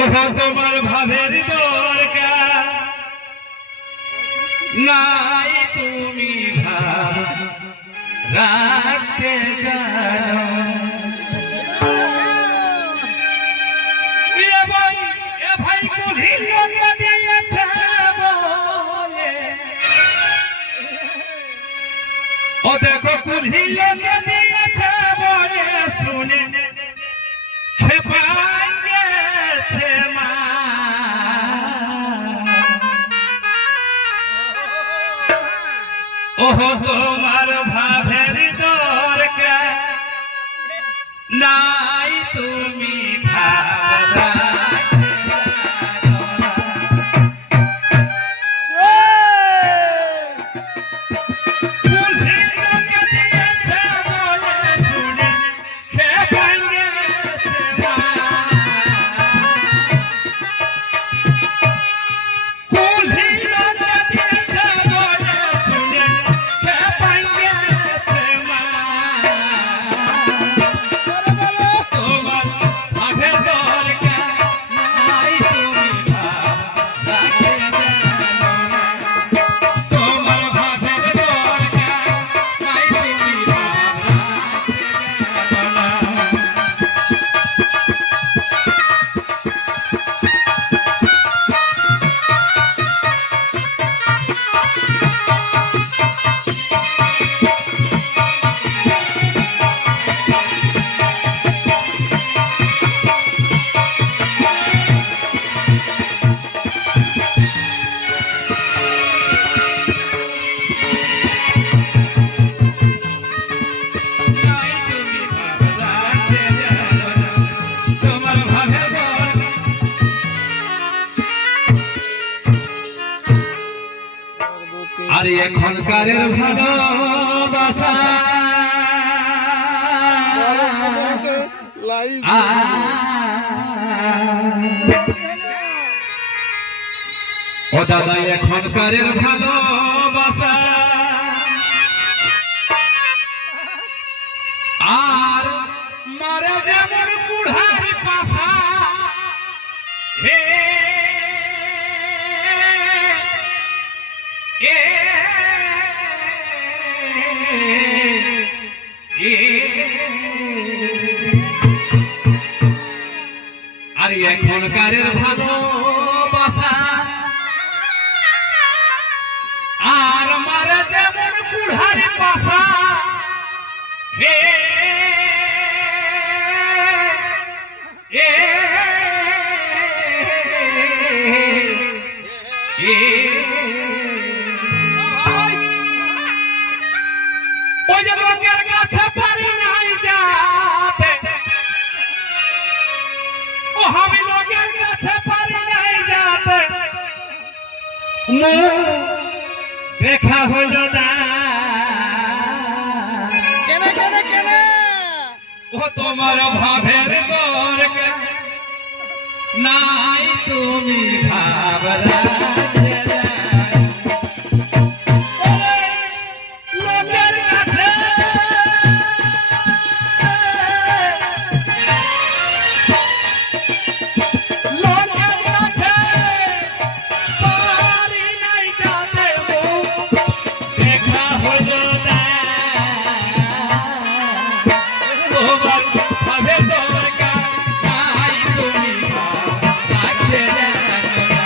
ওহো তোমার ভাবের দরকার নাই, তুমি ভাব রাখতে জানো। এ ভাই কুলি লোকে দিয়েছে বলে, ও দেখো কুলি লোকে দিয়েছে বলে শুনে খেপাই গেছে মা। ওহো তোমার ভাবের দরকার নাই, তুমি ভাব রাখতে জানো না। কুলি লোকে দিয়েছে বলে শুনে খেপাই গেছে মা। কুলি লোকে দিয়েছে বলে শুনে খেপাই গেছে মা। তোমার ভাবের দরকার নাই, তুমি ভাব রাখতে জানো না। তোমার ভাবের দরকার নাই, তুমি ভাব রাখতে জানো না। নাই, তুমি ভাব রাখতে জানো না। তোমার ভাবের দরকার আর এখনকারের ভালোবাসা ও দাদা, এখনকারের ভালোবাসা আর মারে যেমন কুড়ার পাশা। হে এ আর এখনকারের ভালোবাসা আর মারে যেমন কুড়ার পাশা। হে এ ওই যে লোকের কাছে পারি নাই যাতে, ও আমি লোকের কাছে পারি নাই যাতে, দেখা হইল না। ও তোমার ভাবের দরকার নাই, তুমি ভাব রাখতে জানো। লোকের কাছে লোকের কাছে পারি নাই যাতে, দেখা হইল না। তোমার ভাবের দরকার নাই, তুমি ভাব রাখতে জানো না।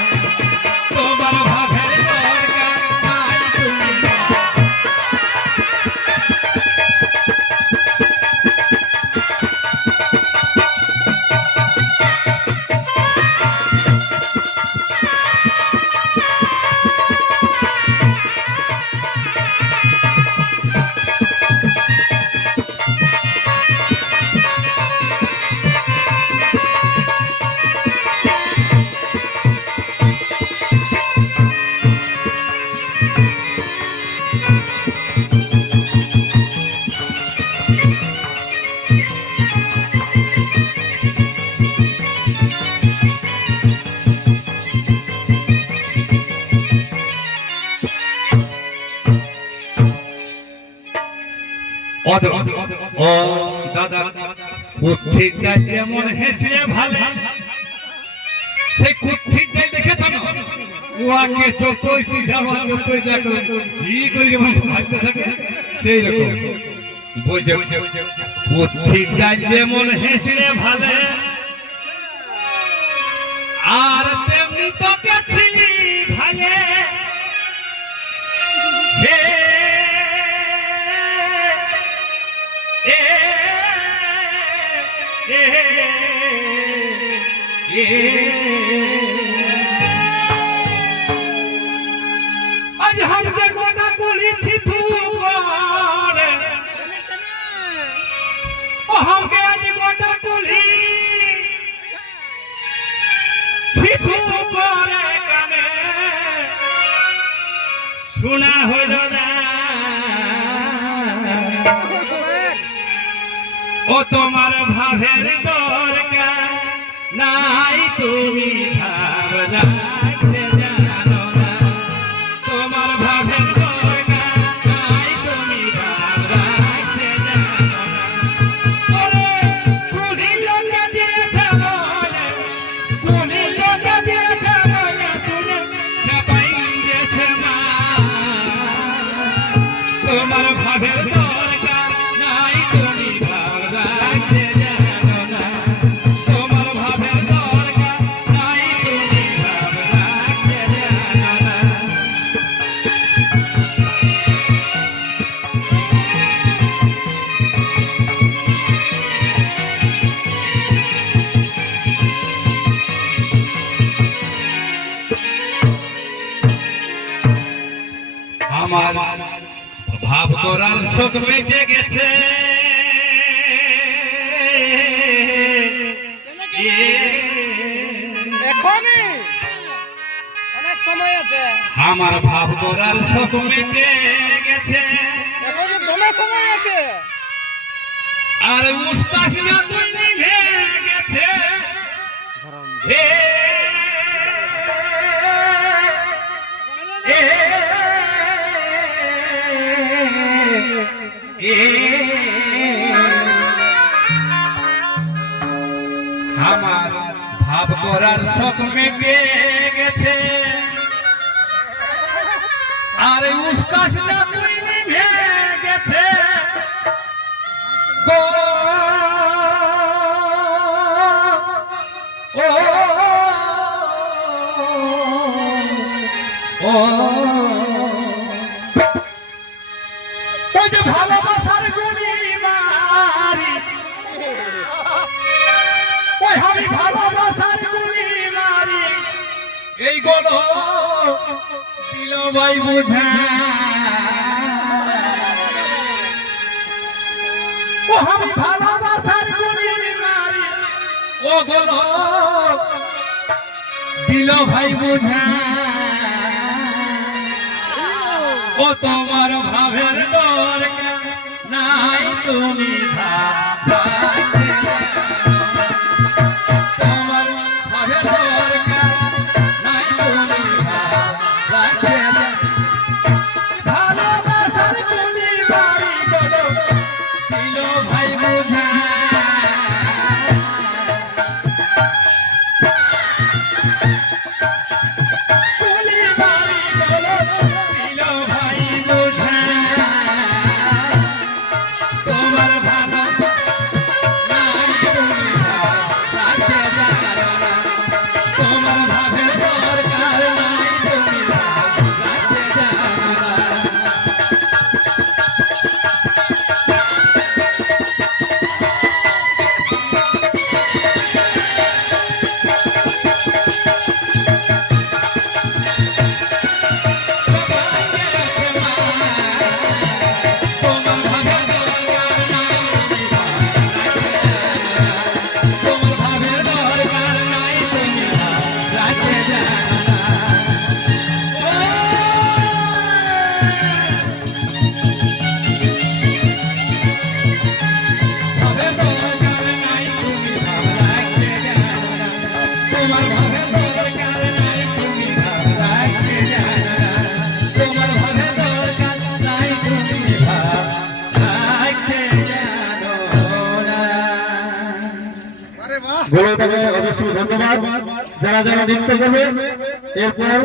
তোমার ভাবের দরকার নাই, তুমি ভাব ও দাদা, প্রত্যেকটা যেমন হেসে ভালে সেই কুত্থির ডাল দেখেছো না উহাকে যতই সিঝাবা যতই দেখো কি করে যেমন ভাবতে থাকে সেই রকম বলছে কুত্থির ডাল যেমন হেসড়ে ভালে আর তেমনি তোকে ছিলি ভালে হে এ এ এ আজ हमके गोटा कुली छिथू करे ओ हमके आज गोटा कुली छिथू करे काने सुना হলো না ও তোমার ভাবের দরকার নাই তুমি ভাবনা জানো না তোমার ভাবের দরকার নাই তুমি ভাবনা জানো না ওরে কোনি লোকে দিয়েছে বলে কোনি লোকে দিয়েছে বলে শুনে না পাইছে মা তোমার ভাবের দরকার নাই তুমি ভাবনা জানো না তোমার ভাবের দরকার নাই তুমি ভাবনা জানো না আমার ভাব করার শোক মিটে গেছে এখনই অনেক সময় আছে, আমার ভাব করার শোক মিটে গেছে এখনই দমে সময় আছে। আর উস্তাসিনা তুই নিভে গেছে হে এ এ আমার ভাব করার শখ মেটে গেছে আর উস্কাসটা তুই নিভে গেছে গো ও ও ওই যে ভালোবাসার গুলি মারি ওই আমি ভালোবাসার গুলি মারি এই গলো দিল ভাই বুঝা ও আমি ভালোবাসার গুলি মারি ও গলো দিল ভাই বুঝা ও তোমার ভাবের দরকার নাই তুমি ভাবতে তোমার ভাবের দরকার নাই তুমি ভাবতে ভালোবাসার গুলি বাড়ি গলো দিল ভাই বুঝা গুলি বাড়ি গলো দিল ভাই বুঝা ধন্যবাদ যারা যারা নৃত্য করবে এরপর